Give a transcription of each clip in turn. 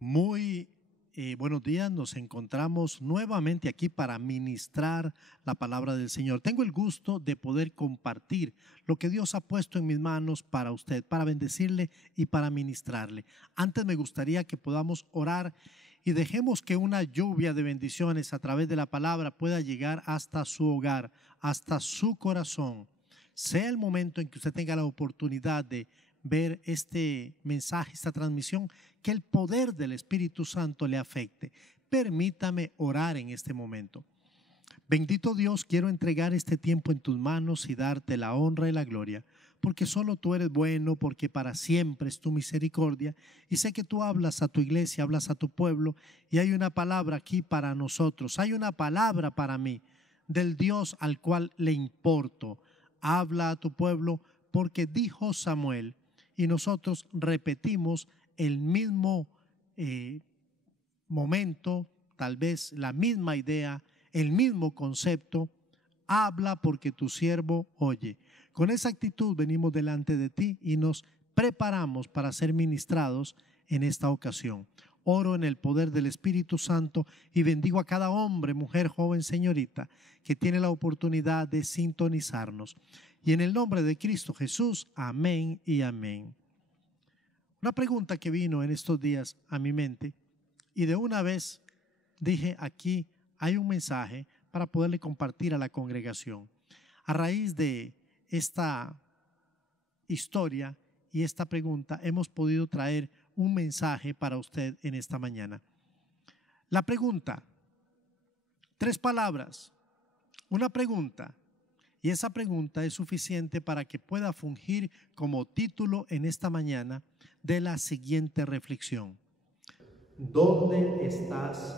Muy buenos días, nos encontramos nuevamente aquí para ministrar la palabra del Señor. Tengo el gusto de poder compartir lo que Dios ha puesto en mis manos para usted, para bendecirle y para ministrarle. Antes me gustaría que podamos orar y dejemos que una lluvia de bendiciones a través de la palabra pueda llegar hasta su hogar, hasta su corazón. Sea el momento en que usted tenga la oportunidad de ver este mensaje, esta transmisión, que el poder del Espíritu Santo le afecte. Permítame orar en este momento. Bendito Dios, quiero entregar este tiempo en tus manos y darte la honra y la gloria, porque solo tú eres bueno, porque para siempre es tu misericordia, y sé que tú hablas a tu iglesia, hablas a tu pueblo, y hay una palabra aquí para nosotros, hay una palabra para mí, del Dios al cual le importo. Habla a tu pueblo, porque dijo Samuel, y nosotros repetimos el mismo momento, tal vez la misma idea, el mismo concepto. Habla porque tu siervo oye. Con esa actitud venimos delante de ti y nos preparamos para ser ministrados en esta ocasión. Oro en el poder del Espíritu Santo y bendigo a cada hombre, mujer, joven, señorita que tiene la oportunidad de sintonizarnos. Y en el nombre de Cristo Jesús, amén y amén. Una pregunta que vino en estos días a mi mente y de una vez dije, aquí hay un mensaje para poderle compartir a la congregación. A raíz de esta historia y esta pregunta hemos podido traer un mensaje para usted en esta mañana. La pregunta, 3 palabras, una pregunta. Y esa pregunta es suficiente para que pueda fungir como título en esta mañana de la siguiente reflexión. ¿Dónde estás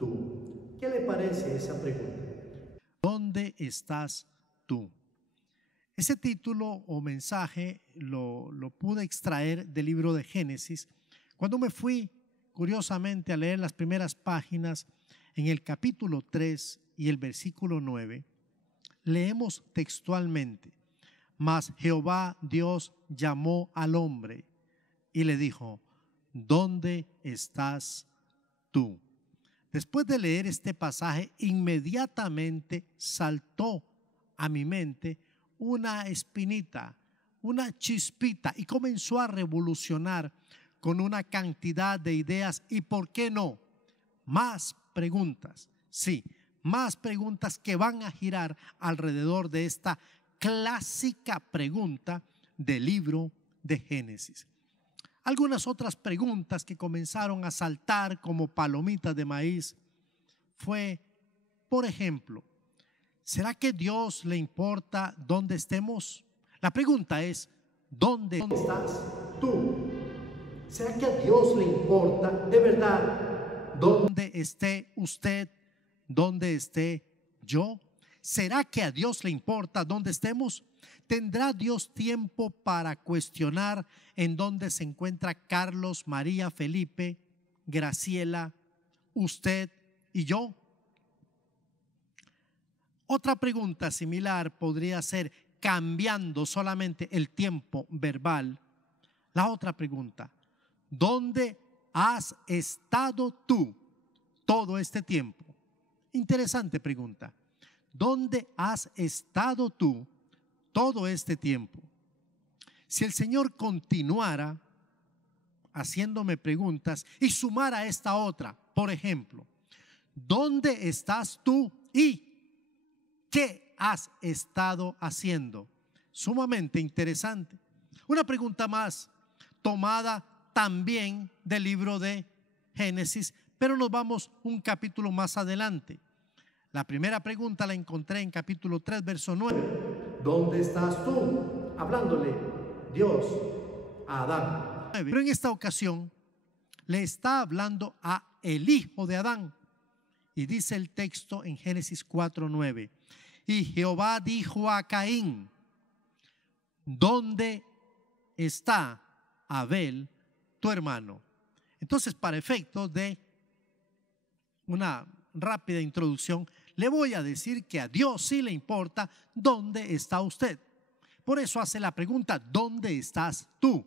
tú? ¿Qué le parece esa pregunta? ¿Dónde estás tú? Ese título o mensaje lo pude extraer del libro de Génesis cuando me fui curiosamente a leer las primeras páginas en el capítulo 3 y el versículo 9. Leemos textualmente: mas Jehová Dios llamó al hombre y le dijo, ¿dónde estás tú? Después de leer este pasaje, inmediatamente saltó a mi mente una espinita, una chispita, y comenzó a revolucionar con una cantidad de ideas y, ¿por qué no?, más preguntas. Sí, más preguntas que van a girar alrededor de esta clásica pregunta del libro de Génesis. Algunas otras preguntas que comenzaron a saltar como palomitas de maíz fue, por ejemplo, ¿será que a Dios le importa dónde estemos? La pregunta es, ¿dónde estás tú? ¿Será que a Dios le importa de verdad dónde esté usted? ¿Dónde esté yo? ¿Será que a Dios le importa dónde estemos? ¿Tendrá Dios tiempo para cuestionar en dónde se encuentra Carlos, María, Felipe, Graciela, usted y yo? Otra pregunta similar podría ser, cambiando solamente el tiempo verbal, la otra pregunta: ¿dónde has estado tú todo este tiempo? Interesante pregunta. ¿Dónde has estado tú todo este tiempo? Si el Señor continuara haciéndome preguntas y sumara esta otra, por ejemplo, ¿dónde estás tú y qué has estado haciendo? Sumamente interesante. Una pregunta más, tomada también del libro de Génesis, pero nos vamos un capítulo más adelante. La primera pregunta la encontré en capítulo 3, verso 9. ¿Dónde estás tú? Hablándole Dios a Adán. Pero en esta ocasión le está hablando a el hijo de Adán. Y dice el texto en Génesis 4:9. Y Jehová dijo a Caín, ¿dónde está Abel, tu hermano? Entonces, para efectos de una rápida introducción, le voy a decir que a Dios sí le importa dónde está usted. Por eso hace la pregunta, ¿dónde estás tú?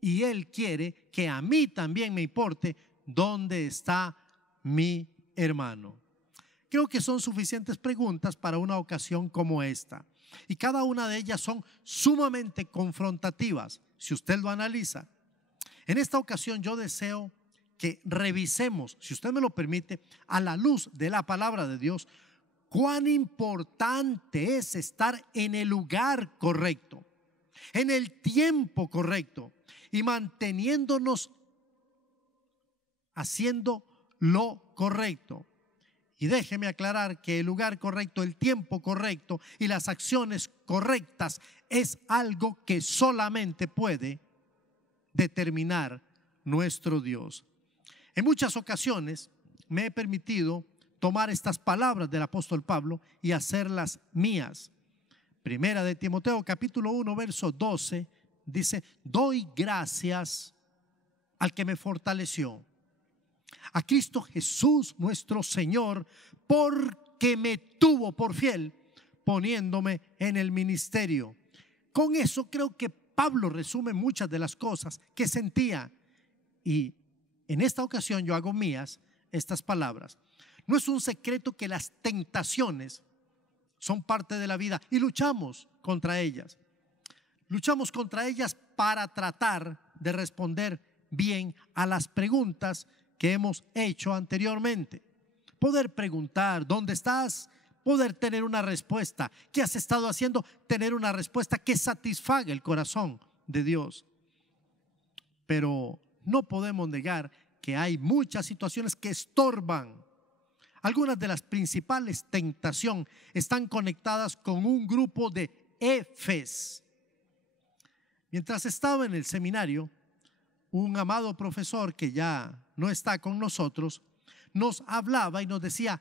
y Él quiere que a mí también me importe dónde está mi hermano. Creo que son suficientes preguntas para una ocasión como esta. Y cada una de ellas son sumamente confrontativas, si usted lo analiza. En esta ocasión yo deseo que revisemos, si usted me lo permite, a la luz de la palabra de Dios, cuán importante es estar en el lugar correcto, en el tiempo correcto y manteniéndonos haciendo lo correcto. Y déjeme aclarar que el lugar correcto, el tiempo correcto y las acciones correctas es algo que solamente puede determinar nuestro Dios. En muchas ocasiones me he permitido tomar estas palabras del apóstol Pablo y hacerlas mías. Primera de Timoteo capítulo 1 verso 12 dice: doy gracias al que me fortaleció, a Cristo Jesús nuestro Señor, porque me tuvo por fiel, poniéndome en el ministerio. Con eso creo que Pablo resume muchas de las cosas que sentía, y en esta ocasión yo hago mías estas palabras. No es un secreto que las tentaciones son parte de la vida y luchamos contra ellas. Luchamos contra ellas para tratar de responder bien a las preguntas que hemos hecho anteriormente. Poder preguntar ¿dónde estás? Poder tener una respuesta. ¿Qué has estado haciendo? Tener una respuesta que satisfaga el corazón de Dios. Pero no podemos negar que hay muchas situaciones que estorban. Algunas de las principales tentaciones están conectadas con un grupo de Efes. Mientras estaba en el seminario, un amado profesor que ya no está con nosotros nos hablaba y nos decía: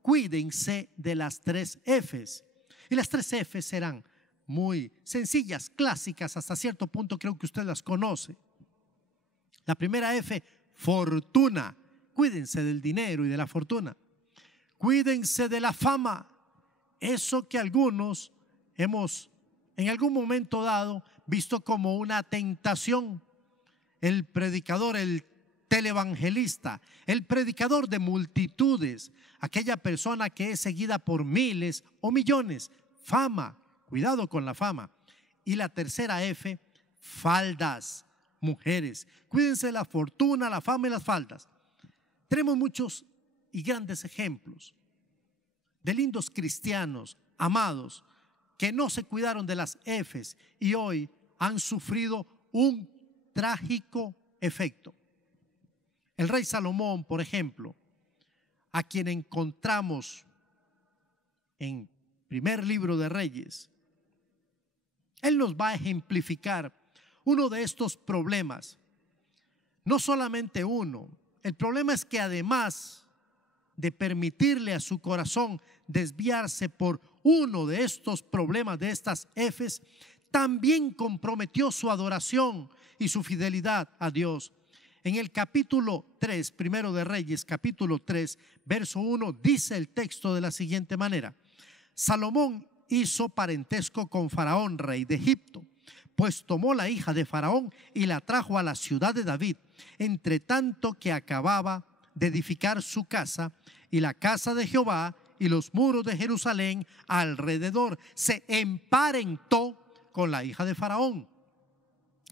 cuídense de las 3 Fs. Y las 3 Fs eran muy sencillas, clásicas, hasta cierto punto creo que usted las conoce. La primera F, fortuna. Cuídense del dinero y de la fortuna. Cuídense de la fama. Eso que algunos hemos en algún momento dado visto como una tentación. El predicador, el televangelista, el predicador de multitudes, aquella persona que es seguida por miles o millones. Fama, cuidado con la fama. Y la tercera F, faldas. Mujeres, cuídense de la fortuna, la fama y las faldas. Tenemos muchos y grandes ejemplos de lindos cristianos amados que no se cuidaron de las Fs y hoy han sufrido un trágico efecto. El rey Salomón, por ejemplo, a quien encontramos en primer libro de Reyes, él nos va a ejemplificar uno de estos problemas. No solamente uno, el problema es que además de permitirle a su corazón desviarse por uno de estos problemas, de estas Fs, también comprometió su adoración y su fidelidad a Dios. En el capítulo 3, primero de Reyes, capítulo 3, verso 1, dice el texto de la siguiente manera: Salomón hizo parentesco con Faraón, rey de Egipto, pues tomó la hija de Faraón y la trajo a la ciudad de David, entre tanto que acababa de edificar su casa y la casa de Jehová y los muros de Jerusalén alrededor. Se emparentó con la hija de Faraón,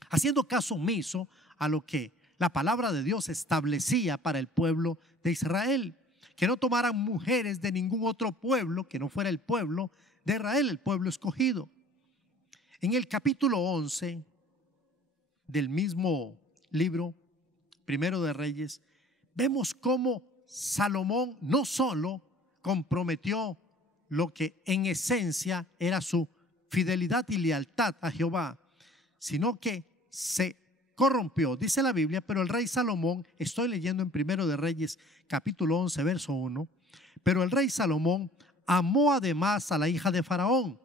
haciendo caso omiso a lo que la palabra de Dios establecía para el pueblo de Israel, que no tomaran mujeres de ningún otro pueblo que no fuera el pueblo de Israel, el pueblo escogido. En el capítulo 11 del mismo libro, primero de Reyes, vemos cómo Salomón no solo comprometió lo que en esencia era su fidelidad y lealtad a Jehová, sino que se corrompió, dice la Biblia. Pero el rey Salomón, estoy leyendo en primero de Reyes capítulo 11 verso 1, pero el rey Salomón amó además a la hija de Faraón,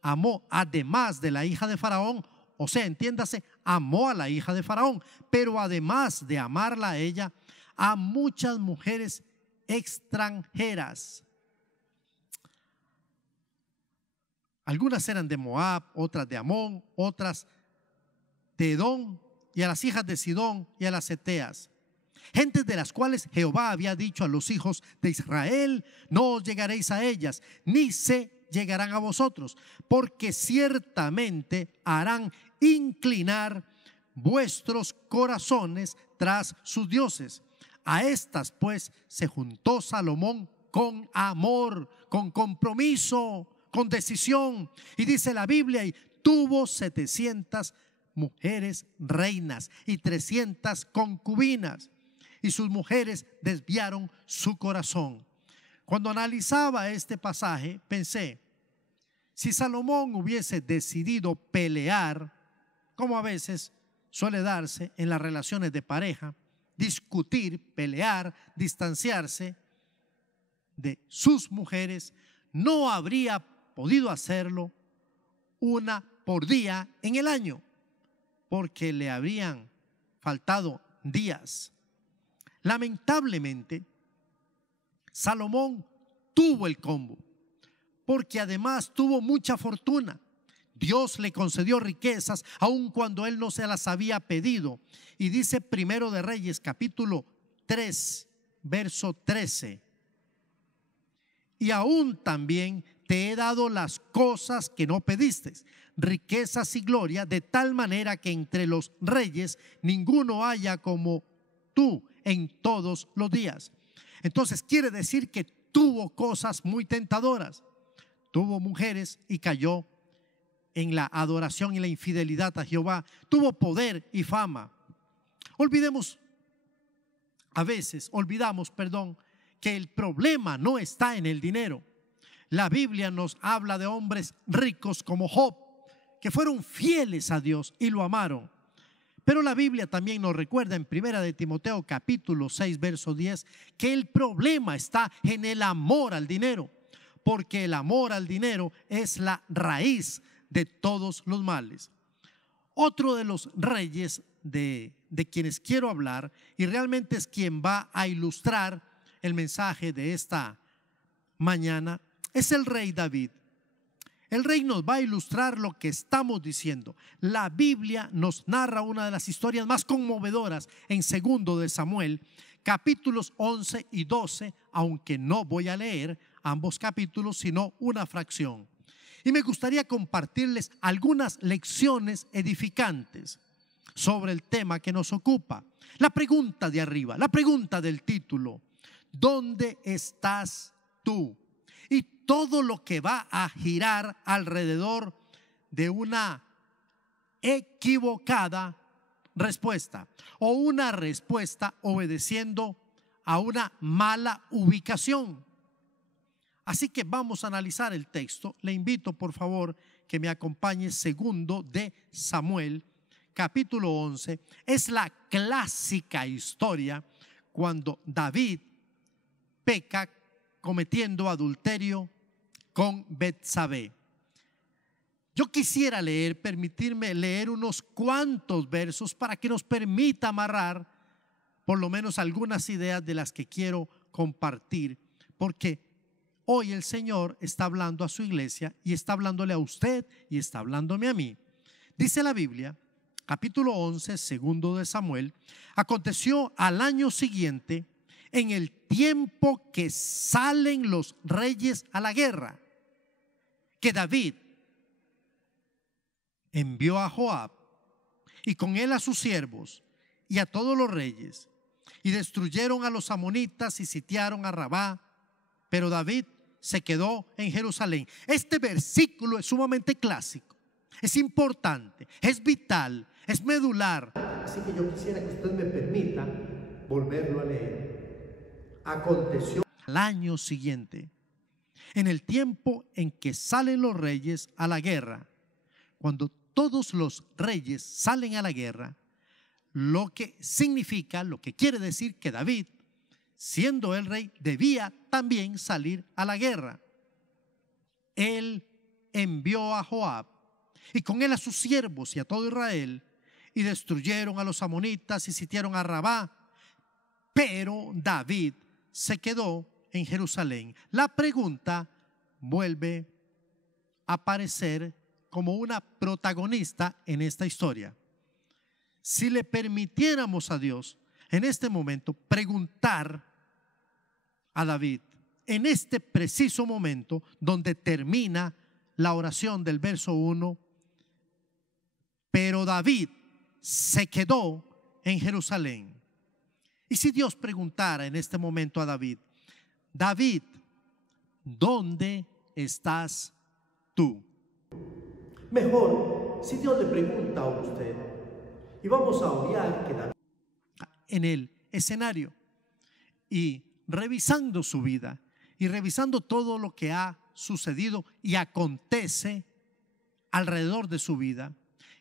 amó además de la hija de Faraón, o sea, entiéndase, amó a la hija de Faraón, pero además de amarla a ella, a muchas mujeres extranjeras. Algunas eran de Moab, otras de Amón, otras de Edom y a las hijas de Sidón y a las Eteas, gentes de las cuales Jehová había dicho a los hijos de Israel: no os llegaréis a ellas, ni se llegarán a vosotros, porque ciertamente harán inclinar vuestros corazones tras sus dioses. A estas pues se juntó Salomón con amor, con compromiso, con decisión. Y dice la Biblia, y tuvo 700 mujeres reinas y 300 concubinas, y sus mujeres desviaron su corazón. Cuando analizaba este pasaje, pensé, si Salomón hubiese decidido pelear, como a veces suele darse en las relaciones de pareja, discutir, pelear, distanciarse de sus mujeres, no habría podido hacerlo una por día en el año, porque le habrían faltado días. Lamentablemente, Salomón tuvo el combo, porque además tuvo mucha fortuna. Dios le concedió riquezas aun cuando él no se las había pedido. Y dice Primero de Reyes, capítulo 3, verso 13: y aún también te he dado las cosas que no pediste, riquezas y gloria, de tal manera que entre los reyes ninguno haya como tú en todos los días. Entonces quiere decir que tuvo cosas muy tentadoras, tuvo mujeres y cayó en la adoración y la infidelidad a Jehová, tuvo poder y fama. Olvidamos, que el problema no está en el dinero. La Biblia nos habla de hombres ricos como Job, que fueron fieles a Dios y lo amaron. Pero la Biblia también nos recuerda en Primera de Timoteo capítulo 6 verso 10 que el problema está en el amor al dinero, porque el amor al dinero es la raíz de todos los males. Otro de los reyes de quienes quiero hablar, y realmente es quien va a ilustrar el mensaje de esta mañana, es el rey David. El rey nos va a ilustrar lo que estamos diciendo. La Biblia nos narra una de las historias más conmovedoras en Segundo de Samuel, capítulos 11 y 12, aunque no voy a leer ambos capítulos, sino una fracción. Y me gustaría compartirles algunas lecciones edificantes sobre el tema que nos ocupa. La pregunta de arriba, la pregunta del título: ¿dónde estás tú? Y todo lo que va a girar alrededor de una equivocada respuesta o una respuesta obedeciendo a una mala ubicación. Así que vamos a analizar el texto. Le invito por favor que me acompañe. Segundo de Samuel capítulo 11. Es la clásica historia cuando David peca cometiendo adulterio con Betsabé. Yo quisiera permitirme leer unos cuantos versos para que nos permita amarrar por lo menos algunas ideas de las que quiero compartir, porque hoy el Señor está hablando a su iglesia y está hablándole a usted y está hablándome a mí. Dice la Biblia, capítulo 11, segundo de Samuel: aconteció al año siguiente, en el tiempo que salen los reyes a la guerra, que David envió a Joab y con él a sus siervos y a todos los reyes, y destruyeron a los amonitas y sitiaron a Rabá, pero David se quedó en Jerusalén. Este versículo es sumamente clásico, es importante, es vital, es medular. Así que yo quisiera que usted me permita volverlo a leer. Aconteció al año siguiente, en el tiempo en que salen los reyes a la guerra. Cuando todos los reyes salen a la guerra, lo que significa, lo que quiere decir que David, siendo el rey, debía también salir a la guerra. Él envió a Joab y con él a sus siervos y a todo Israel, y destruyeron a los amonitas y sitiaron a Rabá, pero David se quedó en Jerusalén. La pregunta vuelve a aparecer como una protagonista en esta historia. si le permitiéramos a Dios en este momento preguntar a David, en este preciso momento donde termina la oración del verso 1, pero David se quedó en Jerusalén. Y si Dios preguntara en este momento a David, David, ¿dónde estás tú? Mejor, si Dios le pregunta a usted, y vamos a obviar que David en el escenario y revisando su vida y revisando todo lo que ha sucedido y acontece alrededor de su vida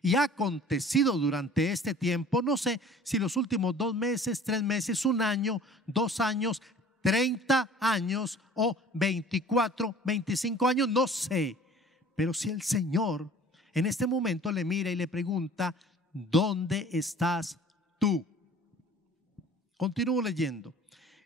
y ha acontecido durante este tiempo, no sé si los últimos 2 meses, 3 meses, 1 año, 2 años, 30 años o 24, 25 años, no sé, pero si el Señor en este momento le mira y le pregunta, ¿dónde estás tú? Continúo leyendo.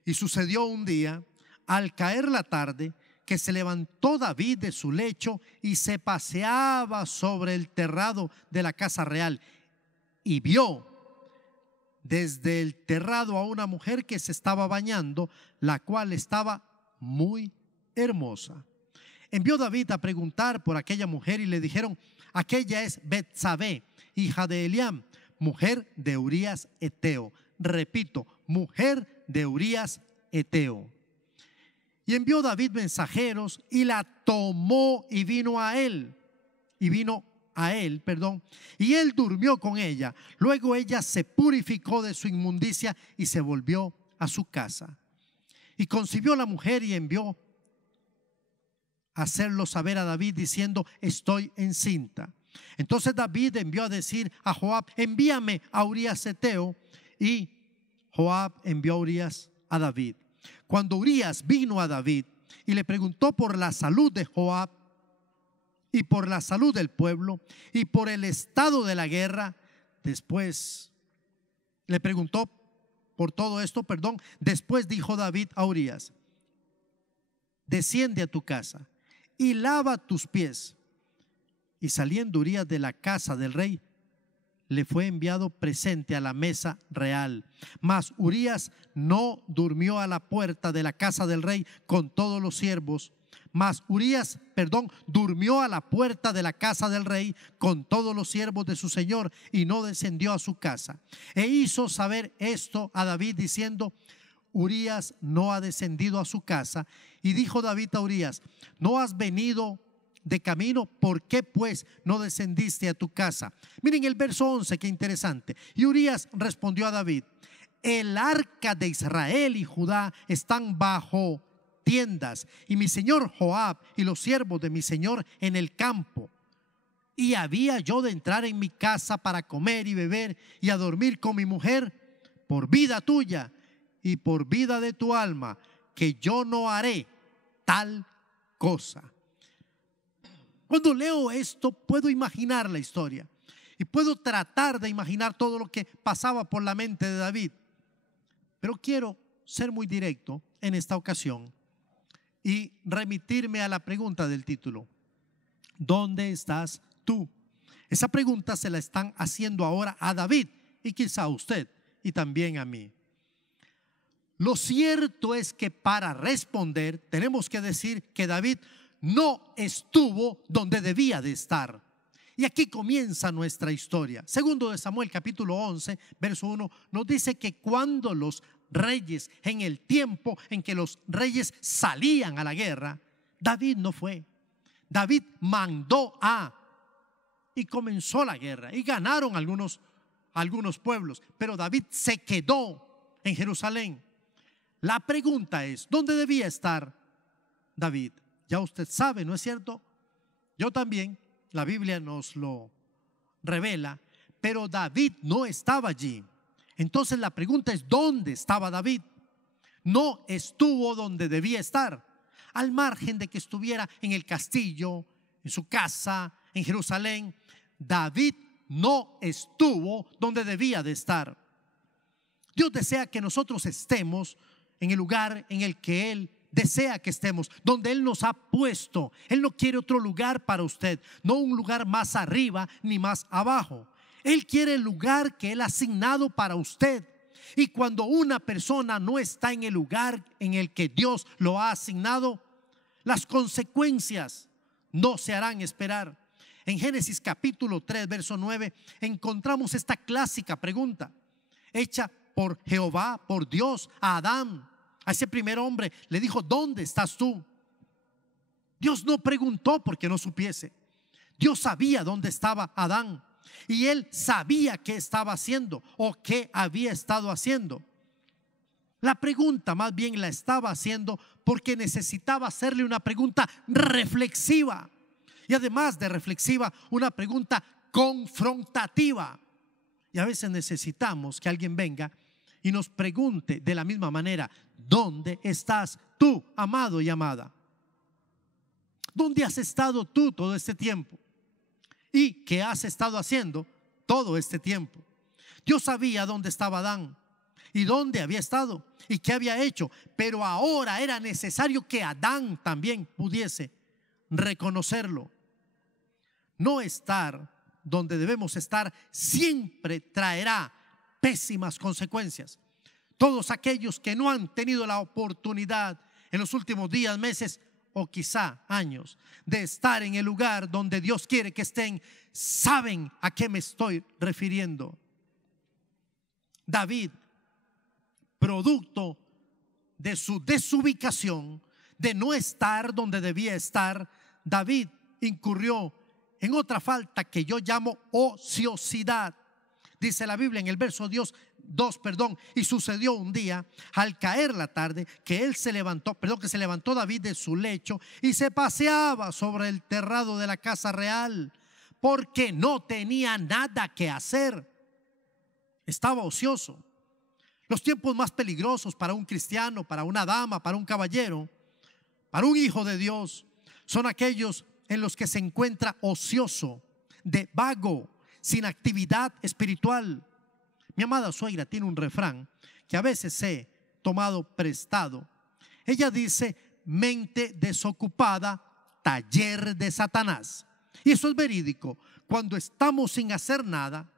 Y sucedió un día, al caer la tarde, que se levantó David de su lecho y se paseaba sobre el terrado de la casa real y vio desde el terrado a una mujer que se estaba bañando, la cual estaba muy hermosa. Envió David a preguntar por aquella mujer y le dijeron, aquella es Betsabé, hija de Eliam, mujer de Urías Eteo. Repito, mujer de Urías Eteo. Y envió David mensajeros y la tomó y vino a él, y él durmió con ella. Luego ella se purificó de su inmundicia y se volvió a su casa. Y concibió la mujer y envió a hacerlo saber a David diciendo, estoy encinta. Entonces David envió a decir a Joab, envíame a Urías Eteo, y Joab envió a Urías a David. Cuando Urías vino a David y le preguntó por la salud de Joab y por la salud del pueblo y por el estado de la guerra, después le preguntó por todo esto, después dijo David a Urías, desciende a tu casa y lava tus pies. Y saliendo Urías de la casa del rey, le fue enviado presente a la mesa real. Mas Urías no durmió a la puerta de la casa del rey con todos los siervos. Durmió a la puerta de la casa del rey con todos los siervos de su señor y no descendió a su casa. E hizo saber esto a David diciendo, Urías no ha descendido a su casa. Y dijo David a Urías, ¿no has venido de camino? ¿Por qué pues no descendiste a tu casa? Miren el verso 11, qué interesante. Y Urías respondió a David, el arca de Israel y Judá están bajo tiendas, y mi señor Joab y los siervos de mi señor en el campo. Y había yo de entrar en mi casa para comer y beber y a dormir con mi mujer, por vida tuya y por vida de tu alma, que yo no haré tal cosa. Cuando leo esto puedo imaginar la historia y puedo tratar de imaginar todo lo que pasaba por la mente de David, pero quiero ser muy directo en esta ocasión y remitirme a la pregunta del título, ¿dónde estás tú? Esa pregunta se la están haciendo ahora a David y quizá a usted y también a mí. Lo cierto es que para responder tenemos que decir que David no estuvo donde debía de estar. Y aquí comienza nuestra historia. Segundo de Samuel capítulo 11 verso 1 nos dice que cuando los reyes, en el tiempo en que los reyes salían a la guerra, David no fue. David mandó y comenzó la guerra y ganaron algunos pueblos, pero David se quedó en Jerusalén. La pregunta es, ¿dónde debía estar David? Ya usted sabe, ¿no es cierto? Yo también, la Biblia nos lo revela, pero David no estaba allí. Entonces la pregunta es, ¿dónde estaba David? No estuvo donde debía estar, al margen de que estuviera en el castillo, en su casa, en Jerusalén. David no estuvo donde debía de estar. Dios desea que nosotros estemos en el lugar en el que Él desea que estemos, donde Él nos ha puesto. Él no quiere otro lugar para usted, no un lugar más arriba ni más abajo. Él quiere el lugar que Él ha asignado para usted. Y cuando una persona no está en el lugar en el que Dios lo ha asignado, las consecuencias no se harán esperar. En Génesis capítulo 3, verso 9, encontramos esta clásica pregunta hecha por Jehová, por Dios, a Adán. A ese primer hombre le dijo: ¿dónde estás tú? Dios no preguntó porque no supiese. Dios sabía dónde estaba Adán y él sabía qué estaba haciendo o qué había estado haciendo. La pregunta más bien la estaba haciendo porque necesitaba hacerle una pregunta reflexiva, y además de reflexiva, una pregunta confrontativa. Y a veces necesitamos que alguien venga y nos pregunte de la misma manera: ¿dónde estás tú, amado y amada? ¿Dónde has estado tú todo este tiempo? ¿Y qué has estado haciendo todo este tiempo? Dios sabía dónde estaba Adán y dónde había estado y qué había hecho, pero ahora era necesario que Adán también pudiese reconocerlo. No estar donde debemos estar siempre traerá pésimas consecuencias. Todos aquellos que no han tenido la oportunidad en los últimos días, meses o quizá años de estar en el lugar donde Dios quiere que estén, saben a qué me estoy refiriendo. David, producto de su desubicación, de no estar donde debía estar, David incurrió en otra falta que yo llamo ociosidad. Dice la Biblia en el verso 2, y sucedió un día al caer la tarde que se levantó David de su lecho y se paseaba sobre el terrado de la casa real, porque no tenía nada que hacer. Estaba ocioso. Los tiempos más peligrosos para un cristiano, para una dama, para un caballero, para un hijo de Dios, son aquellos en los que se encuentra ocioso, de vago, sin actividad espiritual. Mi amada suegra tiene un refrán que a veces he tomado prestado. Ella dice: mente desocupada, taller de Satanás. Y eso es verídico. Cuando estamos sin hacer nada,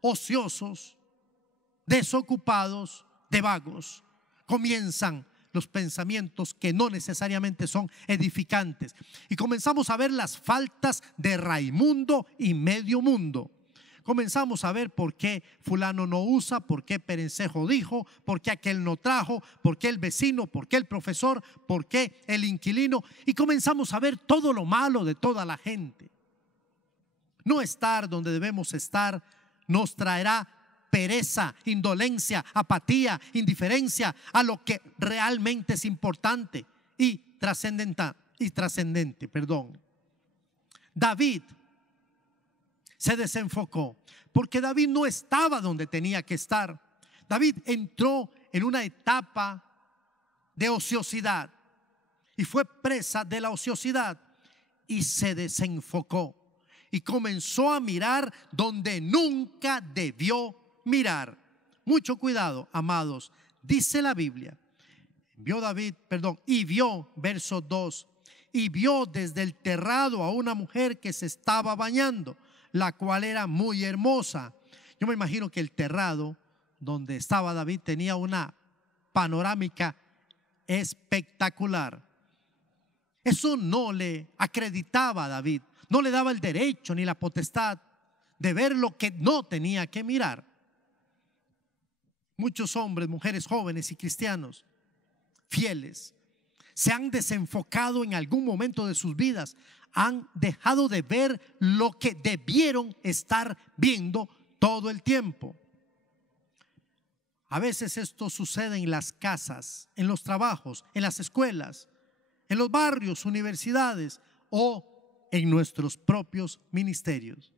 ociosos, desocupados, de vagos, comienzan los pensamientos que no necesariamente son edificantes, y comenzamos a ver las faltas de Raimundo y medio mundo. Comenzamos a ver por qué fulano no usa, por qué Perencejo dijo, por qué aquel no trajo, por qué el vecino, por qué el profesor, por qué el inquilino, y comenzamos a ver todo lo malo de toda la gente. No estar donde debemos estar nos traerá pereza, indolencia, apatía, indiferencia a lo que realmente es importante y trascendente. David se desenfocó porque David no estaba donde tenía que estar. David entró en una etapa de ociosidad y fue presa de la ociosidad y se desenfocó y comenzó a mirar donde nunca debió mirar. Mucho cuidado, amados. Dice la Biblia: y vio, verso 2, y vio desde el terrado a una mujer que se estaba bañando, la cual era muy hermosa. Yo me imagino que el terrado donde estaba David tenía una panorámica espectacular. Eso no le acreditaba a David, no le daba el derecho ni la potestad de ver lo que no tenía que mirar. Muchos hombres, mujeres jóvenes y cristianos fieles se han desenfocado en algún momento de sus vidas, han dejado de ver lo que debieron estar viendo todo el tiempo. A veces esto sucede en las casas, en los trabajos, en las escuelas, en los barrios, universidades o en nuestros propios ministerios.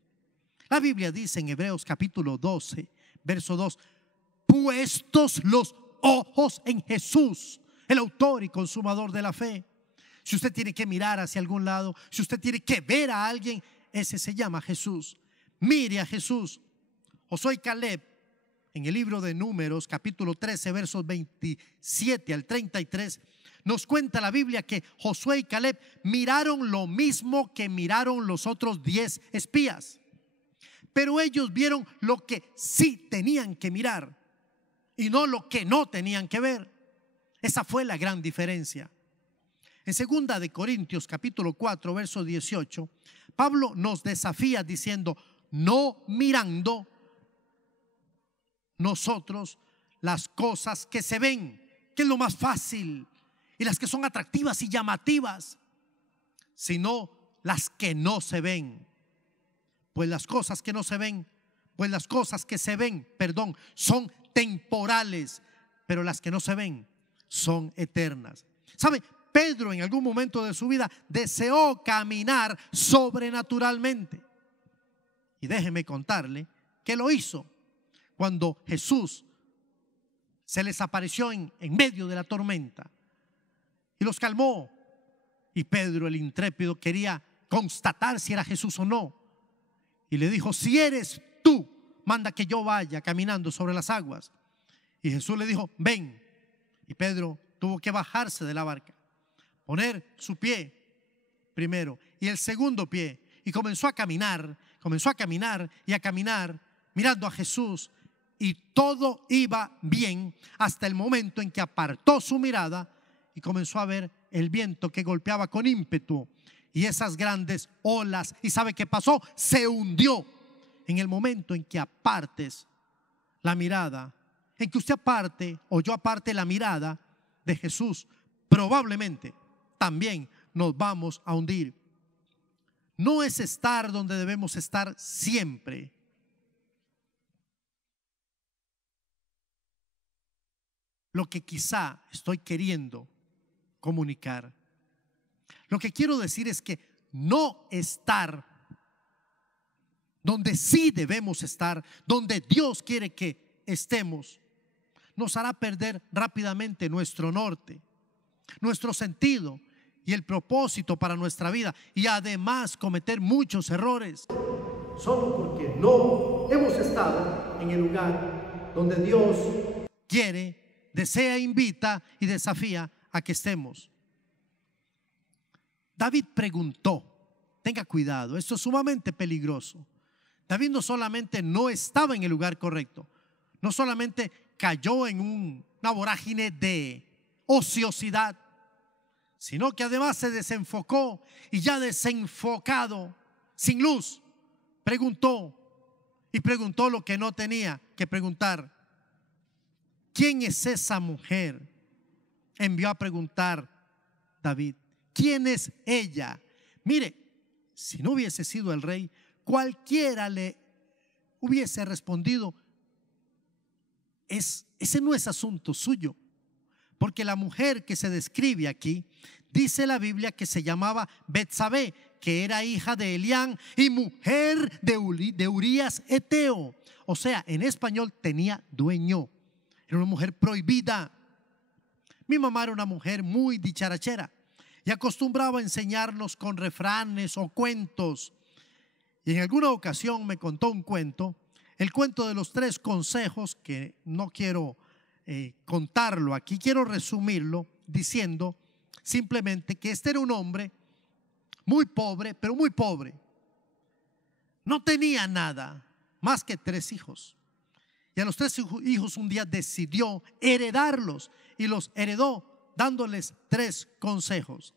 La Biblia dice en Hebreos capítulo 12, verso 2: puestos los ojos en Jesús, el autor y consumador de la fe. Si usted tiene que mirar hacia algún lado, si usted tiene que ver a alguien, ese se llama Jesús. Mire a Jesús. Josué y Caleb, en el libro de Números capítulo 13, versos 27 al 33, nos cuenta la Biblia que Josué y Caleb miraron lo mismo que miraron los otros 10 espías. pero ellos vieron lo que sí tenían que mirar y no lo que no tenían que ver. Esa fue la gran diferencia. En 2 de Corintios capítulo 4 verso 18, Pablo nos desafía diciendo: no mirando nosotros las cosas que se ven, que es lo más fácil, y las que son atractivas y llamativas, sino las que no se ven. Pues las cosas que no se ven, pues las cosas que se ven, son temporales, pero las que no se ven son eternas. ¿Sabe? Pedro en algún momento de su vida deseó caminar sobrenaturalmente. Y déjeme contarle que lo hizo cuando Jesús se les apareció en medio de la tormenta y los calmó. Y Pedro, el intrépido, quería constatar si era Jesús o no. Y le dijo: si eres tú, manda que yo vaya caminando sobre las aguas. Y Jesús le dijo: ven. Y Pedro tuvo que bajarse de la barca, poner su pie primero y el segundo pie, y comenzó a caminar y a caminar mirando a Jesús, y todo iba bien hasta el momento en que apartó su mirada y comenzó a ver el viento que golpeaba con ímpetu y esas grandes olas. ¿Y sabe qué pasó? Se hundió. En el momento en que apartes la mirada, en que usted aparte o yo aparte la mirada de Jesús, probablemente también nos vamos a hundir. No es estar donde debemos estar siempre. Lo que quizá estoy queriendo comunicar, lo que quiero decir es que no estar donde sí debemos estar, donde Dios quiere que estemos, nos hará perder rápidamente nuestro norte, nuestro sentido y el propósito para nuestra vida, y además cometer muchos errores. Solo porque no hemos estado en el lugar donde Dios quiere, desea, invita y desafía a que estemos. David preguntó, tenga cuidado, esto es sumamente peligroso. David no solamente no estaba en el lugar correcto, no solamente cayó en una vorágine de ociosidad, sino que además se desenfocó, y ya desenfocado, sin luz, preguntó lo que no tenía que preguntar. ¿Quién es esa mujer? Envió a preguntar David. ¿Quién es ella? Mire, si no hubiese sido el rey, cualquiera le hubiese respondido: ese no es asunto suyo. Porque la mujer que se describe aquí, dice la Biblia que se llamaba Betsabé, que era hija de Elián y mujer de Urías Eteo. O sea, en español tenía dueño. Era una mujer prohibida. Mi mamá era una mujer muy dicharachera y acostumbraba a enseñarnos con refranes o cuentos. Y en alguna ocasión me contó un cuento, el cuento de los 3 consejos, que no quiero contarlo aquí, quiero resumirlo diciendo simplemente que este era un hombre muy pobre, pero muy pobre. No tenía nada más que 3 hijos. Y a los 3 hijos un día decidió heredarlos, y los heredó dándoles 3 consejos.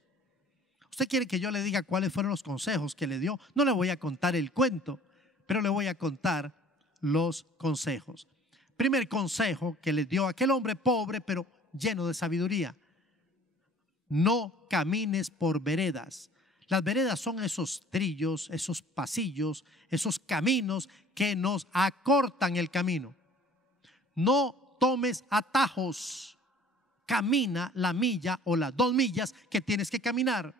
¿Usted quiere que yo le diga cuáles fueron los consejos que le dio? No le voy a contar el cuento, pero le voy a contar los consejos. Primer consejo que le dio a aquel hombre pobre pero lleno de sabiduría: no camines por veredas. Las veredas son esos trillos, esos pasillos, esos caminos que nos acortan el camino. No tomes atajos. Camina la milla o las 2 millas que tienes que caminar.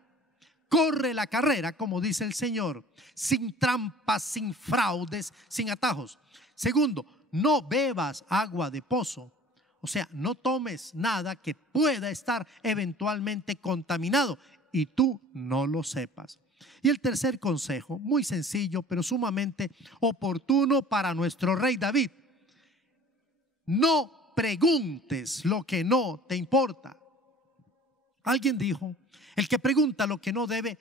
Corre la carrera, como dice el Señor, sin trampas, sin fraudes, sin atajos. Segundo, no bebas agua de pozo. O sea, no tomes nada que pueda estar eventualmente contaminado y tú no lo sepas. Y el tercer consejo, muy sencillo pero sumamente oportuno para nuestro rey David: no preguntes lo que no te importa. Alguien dijo: el que pregunta lo que no debe,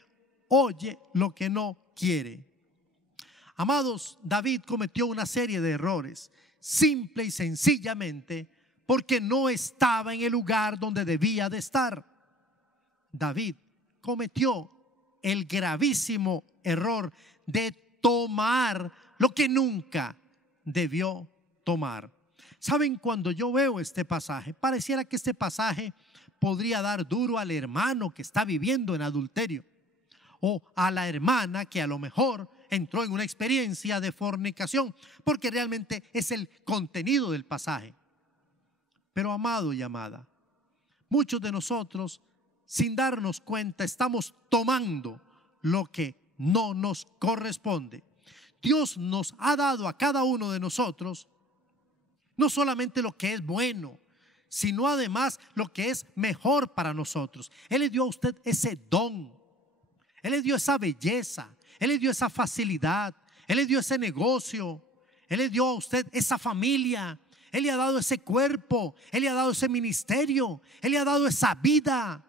oye lo que no quiere. Amados, David cometió una serie de errores, simple y sencillamente porque no estaba en el lugar donde debía de estar. David cometió el gravísimo error de tomar lo que nunca debió tomar. ¿Saben? Cuando yo veo este pasaje, pareciera que este pasaje podría dar duro al hermano que está viviendo en adulterio, o a la hermana que a lo mejor entró en una experiencia de fornicación, porque realmente es el contenido del pasaje. Pero amado y amada, muchos de nosotros, sin darnos cuenta, estamos tomando lo que no nos corresponde. Dios nos ha dado a cada uno de nosotros no solamente lo que es bueno, sino además lo que es mejor para nosotros. Él le dio a usted ese don, Él le dio esa belleza, Él le dio esa facilidad, Él le dio ese negocio, Él le dio a usted esa familia, Él le ha dado ese cuerpo, Él le ha dado ese ministerio, Él le ha dado esa vida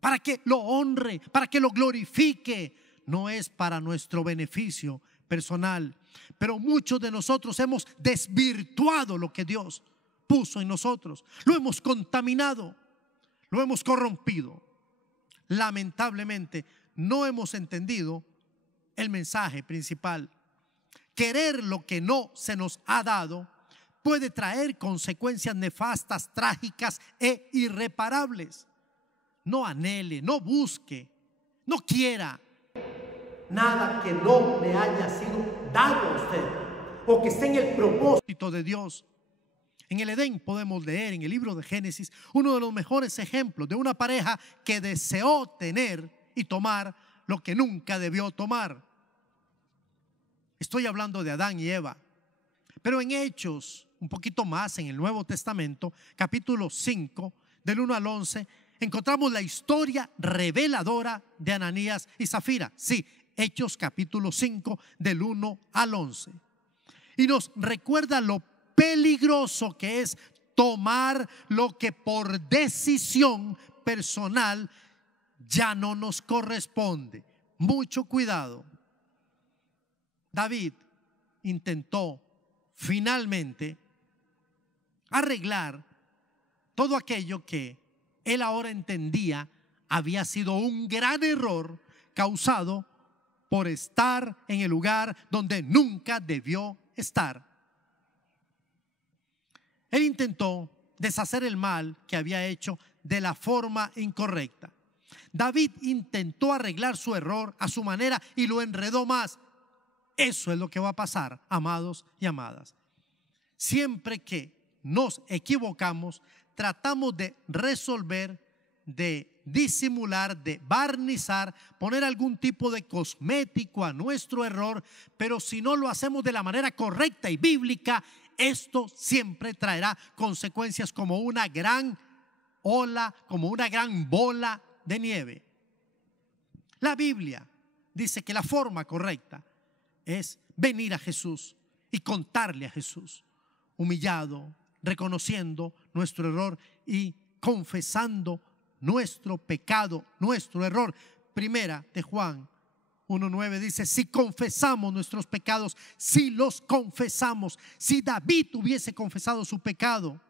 para que lo honre, para que lo glorifique. No es para nuestro beneficio personal, pero muchos de nosotros hemos desvirtuado lo que Dios puso en nosotros, lo hemos contaminado, lo hemos corrompido. Lamentablemente no hemos entendido el mensaje principal. Querer lo que no se nos ha dado puede traer consecuencias nefastas, trágicas e irreparables. No anhele, no busque, no quiera nada que no le haya sido dado a usted o que esté en el propósito de Dios. En el Edén podemos leer en el libro de Génesis uno de los mejores ejemplos de una pareja que deseó tener y tomar lo que nunca debió tomar. Estoy hablando de Adán y Eva. Pero en Hechos, un poquito más en el Nuevo Testamento, capítulo 5, del 1 al 11, encontramos la historia reveladora de Ananías y Zafira. Sí, Hechos capítulo 5, del 1 al 11. Y nos recuerda lo peligroso que es tomar lo que por decisión personal ya no nos corresponde. Mucho cuidado. David intentó finalmente arreglar todo aquello que él ahora entendía había sido un gran error causado por estar en el lugar donde nunca debió estar. Él intentó deshacer el mal que había hecho de la forma incorrecta. David intentó arreglar su error a su manera y lo enredó más. Eso es lo que va a pasar, amados y amadas. Siempre que nos equivocamos, tratamos de resolver, de disimular, de barnizar, poner algún tipo de cosmético a nuestro error, pero si no lo hacemos de la manera correcta y bíblica, esto siempre traerá consecuencias como una gran ola, como una gran bola de nieve. La Biblia dice que la forma correcta es venir a Jesús y contarle a Jesús, humillado, reconociendo nuestro error y confesando nuestro pecado, nuestro error. Primera de Juan 1:9 dice: si confesamos nuestros pecados, si los confesamos, si David hubiese confesado su pecado,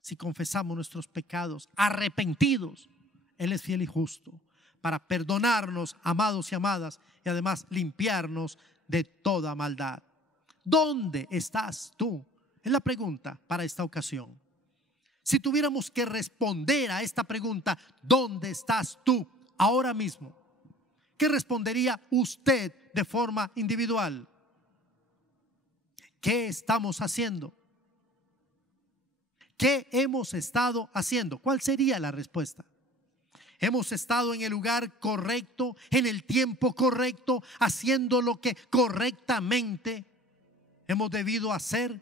si confesamos nuestros pecados arrepentidos, Él es fiel y justo para perdonarnos, amados y amadas, y además limpiarnos de toda maldad. ¿Dónde estás tú? Es la pregunta para esta ocasión. Si tuviéramos que responder a esta pregunta, ¿dónde estás tú ahora mismo? ¿Qué respondería usted de forma individual? ¿Qué estamos haciendo? ¿Qué hemos estado haciendo? ¿Cuál sería la respuesta? ¿Hemos estado en el lugar correcto, en el tiempo correcto, haciendo lo que correctamente hemos debido hacer?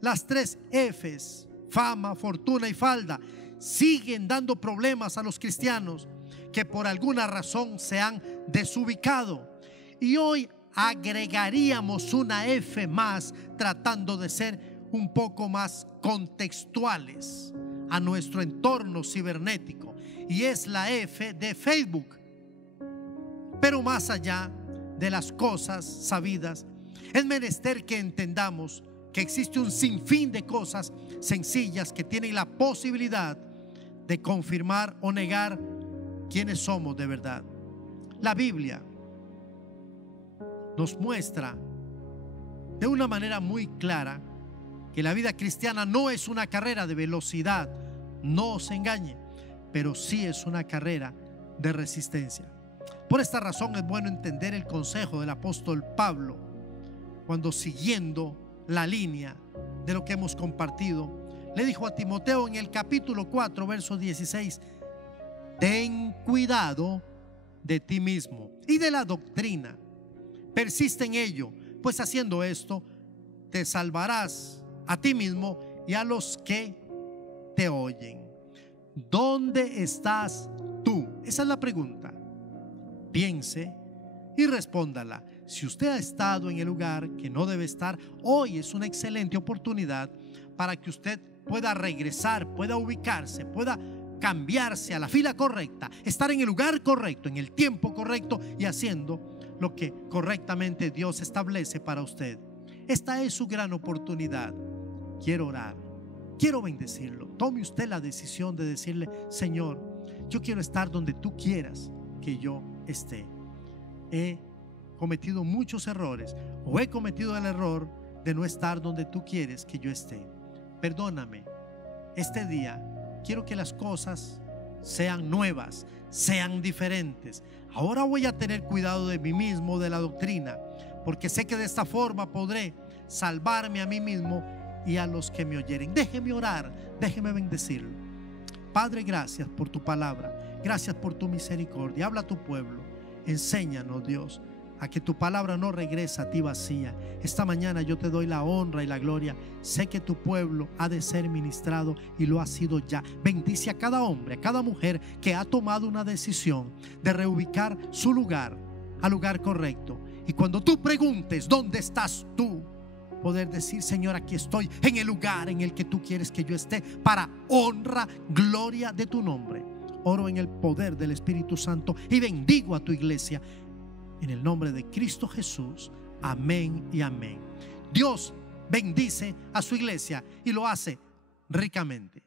Las 3 Fs, fama, fortuna y falda, siguen dando problemas a los cristianos que por alguna razón se han desubicado. Y hoy agregaríamos una F más, tratando de ser un poco más contextuales a nuestro entorno cibernético, y es la F de Facebook. Pero más allá de las cosas sabidas, es menester que entendamos que existe un sinfín de cosas sencillas que tienen la posibilidad de confirmar o negar quiénes somos de verdad. La Biblia nos muestra de una manera muy clara que la vida cristiana no es una carrera de velocidad, no se engañe, pero sí es una carrera de resistencia. Por esta razón es bueno entender el consejo del apóstol Pablo cuando, siguiendo la línea de lo que hemos compartido, le dijo a Timoteo en el capítulo 4, verso 16: ten cuidado de ti mismo y de la doctrina, persiste en ello, pues haciendo esto te salvarás a ti mismo y a los que te oyen. ¿Dónde estás tú? Esa es la pregunta. Piense y respóndala. Si usted ha estado en el lugar que no debe estar, hoy es una excelente oportunidad para que usted pueda regresar, pueda ubicarse, pueda cambiarse a la fila correcta, estar en el lugar correcto, en el tiempo correcto y haciendo lo que correctamente Dios establece para usted. Esta es su gran oportunidad. Quiero orar, quiero bendecirlo. Tome usted la decisión de decirle: Señor, yo quiero estar donde tú quieras que yo esté. He cometido muchos errores, o he cometido el error de no estar donde tú quieres que yo esté. Perdóname. Este día quiero que las cosas sean nuevas, sean diferentes. Ahora voy a tener cuidado de mí mismo, de la doctrina, porque sé que de esta forma podré salvarme a mí mismo y a los que me oyeren. Déjeme orar, déjeme bendecirlo. Padre, gracias por tu palabra, gracias por tu misericordia. Habla a tu pueblo, enséñanos, Dios, a que tu palabra no regresa a ti vacía. Esta mañana yo te doy la honra y la gloria. Sé que tu pueblo ha de ser ministrado y lo ha sido ya. Bendice a cada hombre, a cada mujer que ha tomado una decisión de reubicar su lugar al lugar correcto. Y cuando tú preguntes: ¿dónde estás tú?, poder decir: Señor, aquí estoy en el lugar en el que tú quieres que yo esté, para honra, gloria de tu nombre. Oro en el poder del Espíritu Santo y bendigo a tu iglesia en el nombre de Cristo Jesús. Amén y amén. Dios bendice a su iglesia y lo hace ricamente.